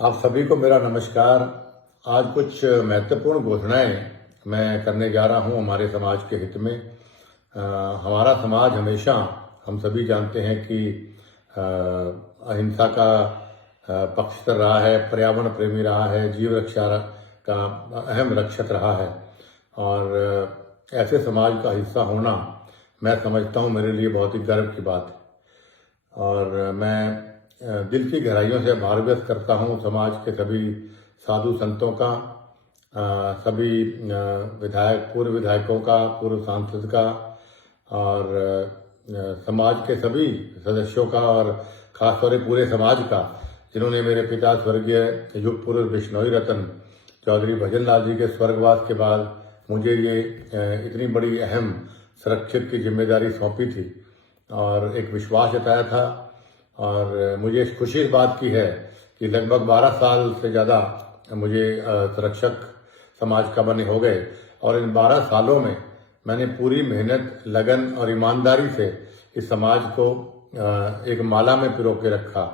आप सभी को मेरा नमस्कार। आज कुछ महत्वपूर्ण घोषणाएं मैं करने जा रहा हूं हमारे समाज के हित में। हमारा समाज हमेशा, हम सभी जानते हैं कि अहिंसा का पक्षधर रहा है, पर्यावरण प्रेमी रहा है, जीव रक्षा का अहम रक्षक रहा है। और ऐसे समाज का हिस्सा होना मैं समझता हूं मेरे लिए बहुत ही गर्व की बात है। और मैं दिल की गहराइयों से आभार व्यक्त करता हूँ समाज के सभी साधु संतों का, सभी विधायक, पूर्व विधायकों का, पूर्व सांसद का, और समाज के सभी सदस्यों का, और खासतौर से पूरे समाज का, जिन्होंने मेरे पिता स्वर्गीय युग पुरुष बिश्नोई रतन चौधरी भजन लाल जी के स्वर्गवास के बाद मुझे ये इतनी बड़ी अहम सुरक्षित की जिम्मेदारी सौंपी थी और एक विश्वास जताया था। और मुझे खुशी इस बात की है कि लगभग 12 साल से ज़्यादा मुझे संरक्षक समाज का बने हो गए, और इन 12 सालों में मैंने पूरी मेहनत, लगन और ईमानदारी से इस समाज को एक माला में पिरो के रखा।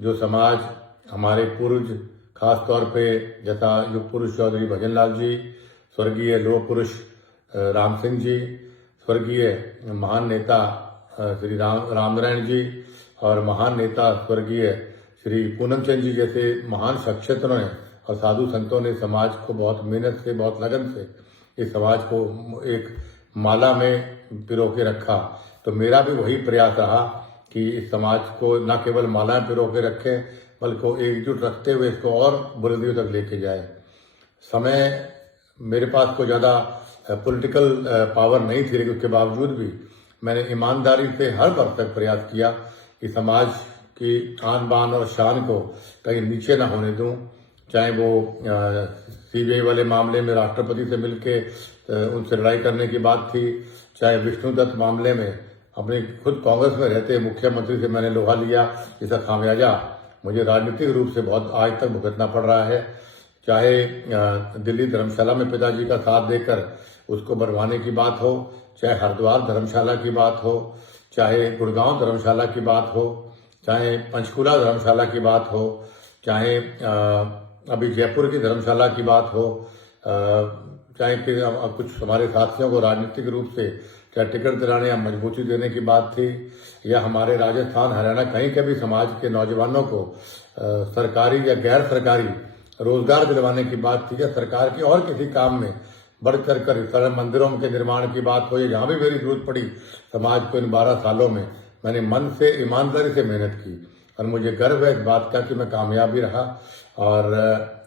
जो समाज हमारे पूर्वज, खास तौर पे जैसा युग पुरुष चौधरी भजन लाल जी, स्वर्गीय लोह पुरुष राम सिंह जी, स्वर्गीय महान नेता श्री रामनारायण जी, और महान नेता स्वर्गीय श्री पूनम चंद जी जैसे महान शख्सियतों ने और साधु संतों ने समाज को बहुत मेहनत से, बहुत लगन से इस समाज को एक माला में पिरो के रखा। तो मेरा भी वही प्रयास रहा कि इस समाज को न केवल माला में पिरो के रखें, बल्कि एकजुट रखते हुए इसको और बुलंदियों तक लेके जाए। समय मेरे पास कोई ज़्यादा पॉलिटिकल पावर नहीं थी, लेकिन उसके बावजूद भी मैंने ईमानदारी से हर वर्ष तक प्रयास किया कि समाज की आन बान और शान को कहीं नीचे ना होने दूं। चाहे वो सीबीआई वाले मामले में राष्ट्रपति से मिलके उनसे लड़ाई करने की बात थी, चाहे विष्णुदत्त मामले में अपने खुद कांग्रेस में रहते मुख्यमंत्री से मैंने लोहा लिया, जिसका खामियाजा मुझे राजनीतिक रूप से बहुत आज तक भुगतना पड़ रहा है। चाहे दिल्ली धर्मशाला में पिताजी का साथ देकर उसको बनवाने की बात हो, चाहे हरिद्वार धर्मशाला की बात हो, चाहे गुड़गांव धर्मशाला की बात हो, चाहे पंचकुला धर्मशाला की बात हो, चाहे अभी जयपुर की धर्मशाला की बात हो, चाहे कि कुछ हमारे साथियों को राजनीतिक रूप से क्या टिकट दिलाने या मजबूती देने की बात थी, या हमारे राजस्थान, हरियाणा कहीं के भी समाज के नौजवानों को सरकारी या गैर सरकारी रोजगार दिलवाने की बात थी, या सरकार के और किसी काम में बढ़ चढ़ कर इस तरह मंदिरों के निर्माण की बात हो, या जहाँ भी मेरी जरूरत पड़ी समाज को इन 12 सालों में मैंने मन से, ईमानदारी से मेहनत की। और मुझे गर्व है इस बात का कि मैं कामयाब भी रहा। और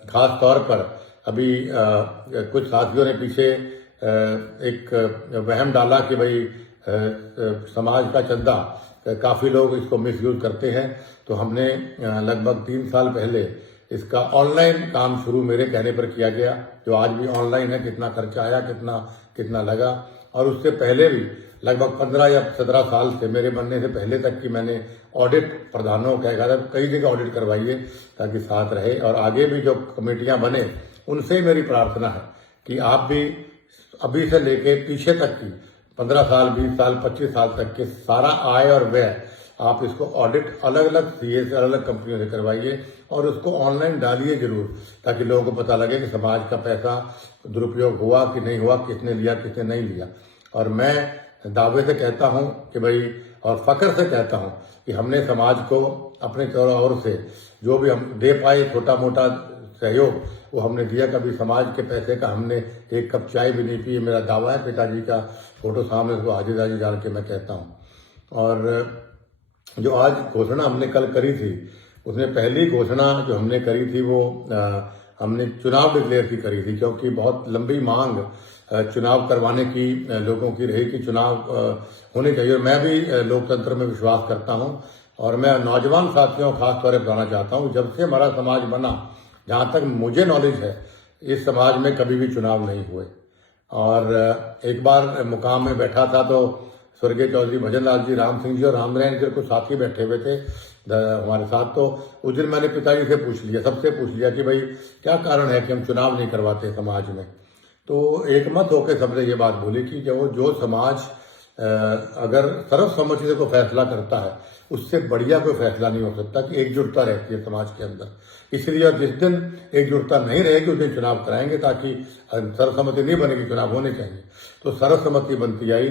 खास तौर पर अभी कुछ साथियों ने पीछे एक वहम डाला कि भाई समाज का चंदा काफ़ी लोग इसको मिसयूज करते हैं। तो हमने लगभग 3 साल पहले इसका ऑनलाइन काम शुरू मेरे कहने पर किया गया, जो आज भी ऑनलाइन है। कितना खर्चा आया, कितना लगा, और उससे पहले भी लगभग 15 या 17 साल से, मेरे बनने से पहले तक की मैंने ऑडिट प्रधानों का कहा था कई जगह ऑडिट करवाइए ताकि साथ रहे। और आगे भी जो कमेटियां बने उनसे मेरी प्रार्थना है कि आप भी अभी से लेके पीछे तक की 15 साल, 20 साल, 25 साल तक के सारा आय और व्यय आप इसको ऑडिट अलग अलग सीए से, अलग अलग कंपनियों से करवाइए, और उसको ऑनलाइन डालिए जरूर, ताकि लोगों को पता लगे कि समाज का पैसा दुरुपयोग हुआ कि नहीं हुआ, किसने लिया, किसने नहीं लिया। और मैं दावे से कहता हूं कि भाई, और फख्र से कहता हूं कि हमने समाज को अपने ओर से जो भी हम दे पाए, छोटा मोटा सहयोग, वो हमने दिया। कभी समाज के पैसे का हमने एक कप चाय भी नहीं पी। मेरा दावा है, पिताजी का फोटो सामने उसको हाजिर हाजिर डाल के मैं कहता हूँ। और जो आज घोषणा हमने कल करी थी, उसमें पहली घोषणा जो हमने करी थी वो हमने चुनाव डिक्लेयर की करी थी, क्योंकि बहुत लंबी मांग चुनाव करवाने की लोगों की रही कि चुनाव होने चाहिए। और मैं भी लोकतंत्र में विश्वास करता हूं, और मैं नौजवान साथियों खास तौर पर बताना चाहता हूं, जब से हमारा समाज बना, जहां तक मुझे नॉलेज है, इस समाज में कभी भी चुनाव नहीं हुए। और एक बार मुकाम में बैठा था तो स्वर्गीय चौधरी भजन लाल जी, राम सिंह जी और रामनारायण जी कुछ साथी बैठे हुए थे हमारे साथ। तो उस दिन मैंने पिताजी से पूछ लिया, सबसे पूछ लिया कि भाई क्या कारण है कि हम चुनाव नहीं करवाते समाज में। तो एक मत होकर सबने ये बात बोली कि जो समाज अगर सर्वसम्मति से कोई फैसला करता है, उससे बढ़िया कोई फैसला नहीं हो सकता कि एकजुटता रहती है समाज के अंदर। इसलिए जिस दिन एकजुटता नहीं रहेगी उस दिन चुनाव कराएंगे, ताकि सर्वसम्मति नहीं बनेगी, चुनाव होने चाहिए। तो सर्वसम्मति बनती आई,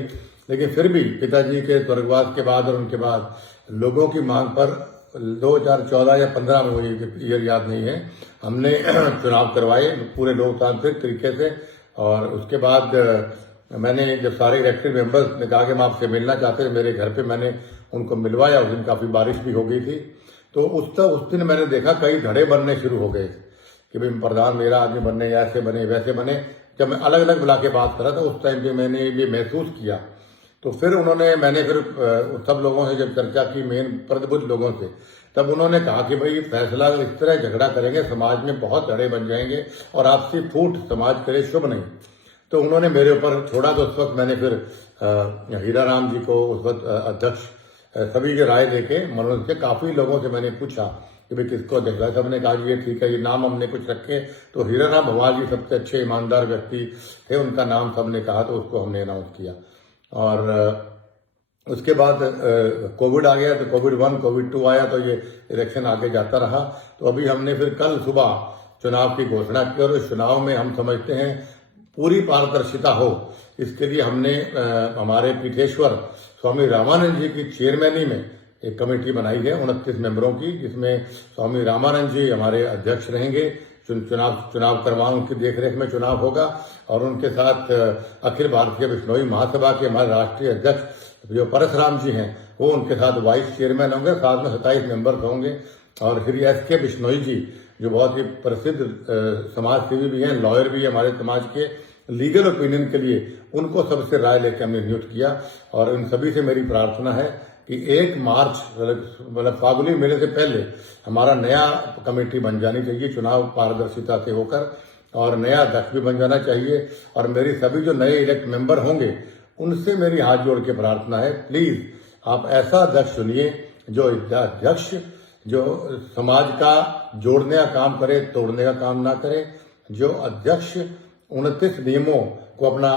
लेकिन फिर भी पिताजी के स्वर्गवास के बाद और उनके बाद लोगों की मांग पर 2014 या 15 में, मुझे ईयर याद नहीं है, हमने चुनाव करवाए पूरे लोकतांत्रिक तरीके से। और उसके बाद मैंने जब सारे इलेक्टेड मेंबर्स ने कहा कि हम आपसे मिलना चाहते हैं मेरे घर पे, मैंने उनको मिलवाया। उस दिन काफी बारिश भी हो गई थी, तो उस दिन मैंने देखा कई धड़े बनने शुरू हो गए कि भाई प्रधान मेरा आदमी बनने, ऐसे बने वैसे बने। जब मैं अलग अलग बुला के बात कर रहा था उस टाइम पे मैंने ये महसूस किया। तो फिर मैंने सब लोगों से जब चर्चा की, मेन प्रतिबद्ध लोगों से, तब उन्होंने कहा कि भाई फैसला अगर इस तरह झगड़ा करेंगे समाज में बहुत धड़े बन जाएंगे और आपसी फूट समाज करे शुभ नहीं। तो उन्होंने मेरे ऊपर छोड़ा। तो उस वक्त मैंने फिर हीरा राम जी को, उस वक्त अध्यक्ष, सभी की राय लेके मनोज से काफी लोगों से मैंने पूछा कि भाई किसको अध्यक्ष। सबने कहा कि ये ठीक है, ये नाम हमने कुछ रखे। तो हीरा राम भवाल जी सबसे अच्छे ईमानदार व्यक्ति थे, उनका नाम सबने कहा, तो उसको हमने अनाउंस किया। और उसके बाद कोविड आ गया, तो कोविड 1, कोविड 2 आया, तो ये इलेक्शन आगे जाता रहा। तो अभी हमने फिर कल सुबह चुनाव की घोषणा की, और इस चुनाव में हम समझते हैं पूरी पारदर्शिता हो, इसके लिए हमने हमारे पीठेश्वर स्वामी रामानंद जी की चेयरमैनी में एक कमेटी बनाई है 29 मेंबरों की, जिसमें स्वामी रामानंद जी हमारे अध्यक्ष रहेंगे। चुनाव करवाएं, उनकी देखरेख में चुनाव होगा। और उनके साथ अखिल भारतीय बिश्नोई महासभा के हमारे राष्ट्रीय अध्यक्ष जो परशुराम जी हैं, वो उनके साथ वाइस चेयरमैन होंगे। साथ में 27 मेंबर्स होंगे। और श्री S.K. बिश्नोई जी जो बहुत ही प्रसिद्ध समाज सेवी भी हैं, लॉयर भी हैं हमारे समाज के, लीगल ओपिनियन के लिए उनको सबसे राय लेकर हमने नियुक्त किया। और इन सभी से मेरी प्रार्थना है कि 1 मार्च मतलब फागुनी मेले से पहले हमारा नया कमेटी बन जानी चाहिए, चुनाव पारदर्शिता से होकर, और नया अध्यक्ष भी बन जाना चाहिए। और मेरी सभी जो नए इलेक्ट मेंबर होंगे उनसे मेरी हाथ जोड़ के प्रार्थना है, प्लीज आप ऐसा अध्यक्ष चुनिए जो अध्यक्ष जो समाज का जोड़ने का काम करे, तोड़ने का काम ना करे। जो अध्यक्ष 29 नियमों को अपना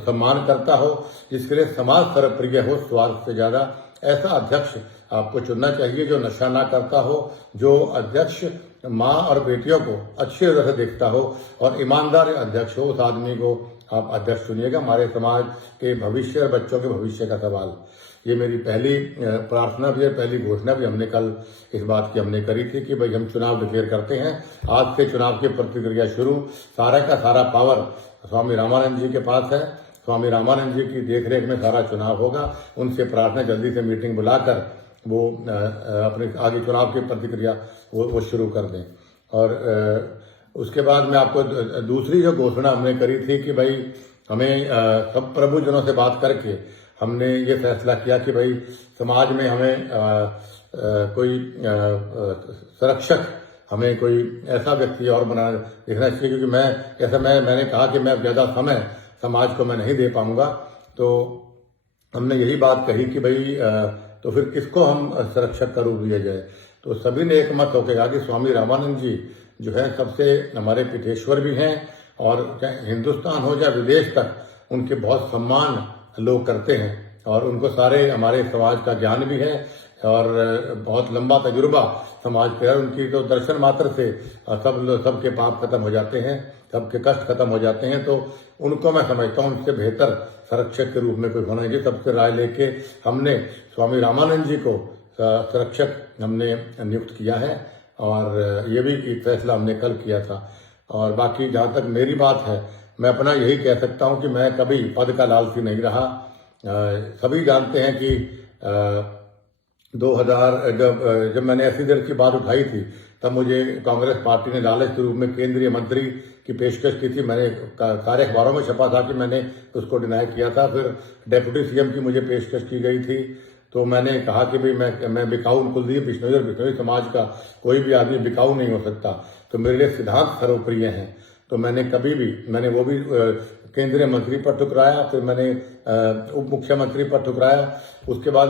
सम्मान करता हो, जिसके लिए समाज सर्वप्रिय हो स्वार्थ से ज्यादा, ऐसा अध्यक्ष आपको चुनना चाहिए। जो नशा ना करता हो, जो अध्यक्ष माँ और बेटियों को अच्छी तरह से देखता हो और ईमानदार अध्यक्ष हो, उस आदमी को आप अध्यक्ष चुनिएगा। हमारे समाज के भविष्य और बच्चों के भविष्य का सवाल, ये मेरी पहली प्रार्थना भी है, पहली घोषणा भी हमने कल इस बात की हमने करी थी कि भाई हम चुनाव डिक्लेयर करते हैं। आज से चुनाव की प्रक्रिया शुरू, सारा का सारा पावर स्वामी रामानंद जी के पास है। स्वामी रामानंद जी की देखरेख में सारा चुनाव होगा। उनसे प्रार्थना जल्दी से मीटिंग बुलाकर वो अपने आगे चुनाव की प्रतिक्रिया वो शुरू कर दें। और उसके बाद में आपको दूसरी जो घोषणा हमने करी थी कि भाई हमें सब प्रभुजनों से बात करके हमने ये फैसला किया कि भाई समाज में हमें कोई संरक्षक, हमें कोई ऐसा व्यक्ति और बना देखना चाहिए, क्योंकि मैंने कहा कि मैं ज्यादा समय समाज को मैं नहीं दे पाऊंगा। तो हमने यही बात कही कि भाई तो फिर किसको हम संरक्षक का रूप दिया जाए। तो सभी ने एक मत होकर कहा कि स्वामी रामानंद जी जो है सबसे हमारे पीठेश्वर भी हैं, और चाहे हिंदुस्तान हो चाहे विदेश तक उनके बहुत सम्मान लोग करते हैं, और उनको सारे हमारे समाज का ज्ञान भी है और बहुत लंबा तजुर्बा समाज पे है। उनकी तो दर्शन मात्र से सबके पाप खत्म हो जाते हैं, सबके कष्ट खत्म हो जाते हैं। तो उनको मैं समझता हूँ उनसे बेहतर संरक्षक के रूप में कोई होना चाहिए। सबसे राय लेके हमने स्वामी रामानंद जी को संरक्षक हमने नियुक्त किया है, और ये भी एक फैसला हमने कल किया था। और बाकी जहाँ तक मेरी बात है, मैं अपना यही कह सकता हूँ कि मैं कभी पद का लालची नहीं रहा। सभी जानते हैं कि 2000 जब मैंने ऐसी देर की बात उठाई थी, तब मुझे कांग्रेस पार्टी ने लालच के रूप में केंद्रीय मंत्री की पेशकश की थी। मैंने सारे अखबारों में छपा था कि मैंने उसको डिनाई किया था। फिर डेप्यूटी सीएम की मुझे पेशकश की गई थी। तो मैंने कहा कि भाई मैं बिकाऊ, कुलदीप बिश्नोई और बिश्नोई समाज का कोई भी आदमी बिकाऊ नहीं हो सकता। तो मेरे लिए सिद्धांत सर्वप्रिय हैं। तो मैंने वो भी केंद्रीय मंत्री पर ठुकराया, फिर मैंने उप मुख्यमंत्री पर ठुकराया। उसके बाद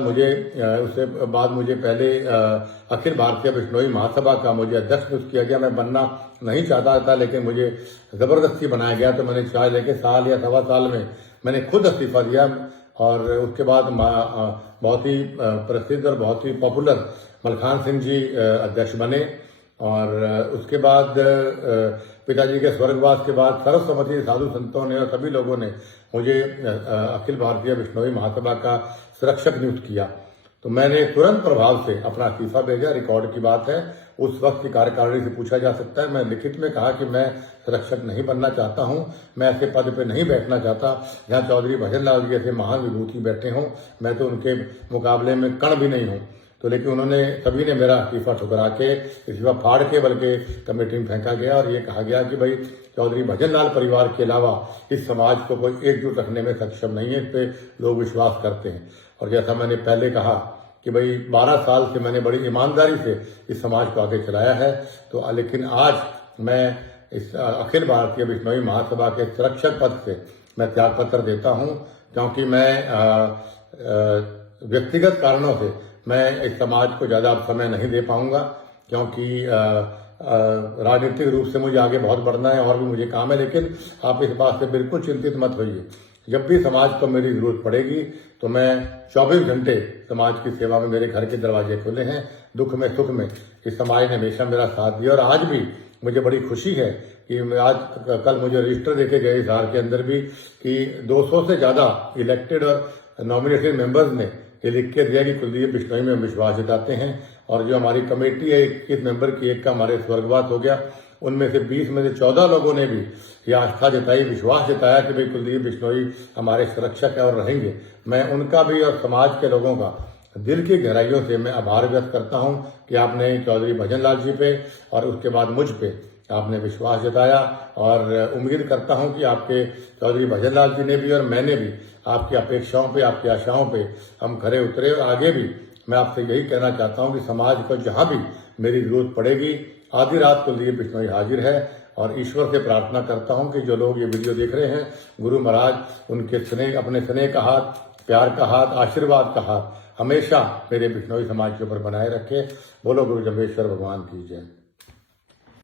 मुझे पहले अखिल भारतीय बिश्नोई महासभा का मुझे अध्यक्ष नियुक्त किया गया। मैं बनना नहीं चाहता था, लेकिन मुझे जबरदस्ती बनाया गया। तो मैंने चाय लेके साल या 1.25 साल में मैंने खुद इस्तीफा दिया। और उसके बाद बहुत ही प्रसिद्ध और बहुत ही पॉपुलर मलखान सिंह जी अध्यक्ष बने। और उसके बाद पिताजी के स्वर्गवास के बाद सर्वसम्मति साधु संतों ने और सभी लोगों ने मुझे अखिल भारतीय विश्नोई महासभा का संरक्षक नियुक्त किया। तो मैंने तुरंत प्रभाव से अपना इस्तीफा भेजा। रिकॉर्ड की बात है, उस वक्त की कार्यकारिणी से पूछा जा सकता है। मैं लिखित में कहा कि मैं संरक्षक नहीं बनना चाहता हूं, मैं ऐसे पद पे नहीं बैठना चाहता जहां चौधरी भजन लाल जी जैसे महान विभूति बैठे हों। मैं तो उनके मुकाबले में कण भी नहीं हूं। तो लेकिन उन्होंने सभी ने मेरा इस्तीफा ठुकरा के, इस्तीफा फाड़ के बल्कि कमेटी में फेंका गया और ये कहा गया कि भाई चौधरी भजन लाल परिवार के अलावा इस समाज को कोई एकजुट रखने में सक्षम नहीं है। इस पे लोग विश्वास करते हैं। और जैसा मैंने पहले कहा कि भाई 12 साल से मैंने बड़ी ईमानदारी से इस समाज को आगे चलाया है। तो लेकिन आज मैं इस अखिल भारतीय विश्नोई महासभा के संरक्षक पद से मैं त्याग पत्र देता हूं, क्योंकि मैं व्यक्तिगत कारणों से मैं इस समाज को ज्यादा समय नहीं दे पाऊंगा, क्योंकि राजनीतिक रूप से मुझे आगे बहुत बढ़ना है और भी मुझे काम है। लेकिन आप इस बात से बिल्कुल चिंतित मत होइए, जब भी समाज को मेरी जरूरत पड़ेगी तो मैं 24 घंटे समाज की सेवा में मेरे घर के दरवाजे खुले हैं। दुख में सुख में इस समाज ने हमेशा मेरा साथ दिया और आज भी मुझे बड़ी खुशी है कि आज कल मुझे रजिस्टर देके गए इस हार के अंदर भी कि 200 से ज्यादा इलेक्टेड और नॉमिनेटेड मेंबर्स ने ये लिख के दिया कि कुलदीप बिश्नोई में विश्वास जताते हैं। और जो हमारी कमेटी है 21 मेंबर की, एक का हमारे स्वर्गवास हो गया, उनमें से 20 में से 14 लोगों ने भी ये आस्था जताई, विश्वास जताया कि भाई कुलदीप बिश्नोई हमारे संरक्षक है और रहेंगे। मैं उनका भी और समाज के लोगों का दिल की गहराइयों से मैं आभार व्यक्त करता हूं कि आपने चौधरी भजन लाल जी पे और उसके बाद मुझ पे आपने विश्वास जताया। और उम्मीद करता हूं कि आपके चौधरी भजन लाल जी ने भी और मैंने भी आपकी अपेक्षाओं पे, आपकी आशाओं पे हम खरे उतरे। और आगे भी मैं आपसे यही कहना चाहता हूं कि समाज को जहां भी मेरी जरूरत पड़ेगी, आधी रात कुलदीप बिश्नोई हाजिर है। और ईश्वर से प्रार्थना करता हूं कि जो लोग ये वीडियो देख रहे हैं, गुरु महाराज उनके स्नेह, अपने स्नेह का हाथ, प्यार का हाथ, आशीर्वाद का हाथ हमेशा मेरे बिश्नोई समाज के ऊपर बनाए रखे। बोलो गुरु जम्बेश्वर भगवान की जय।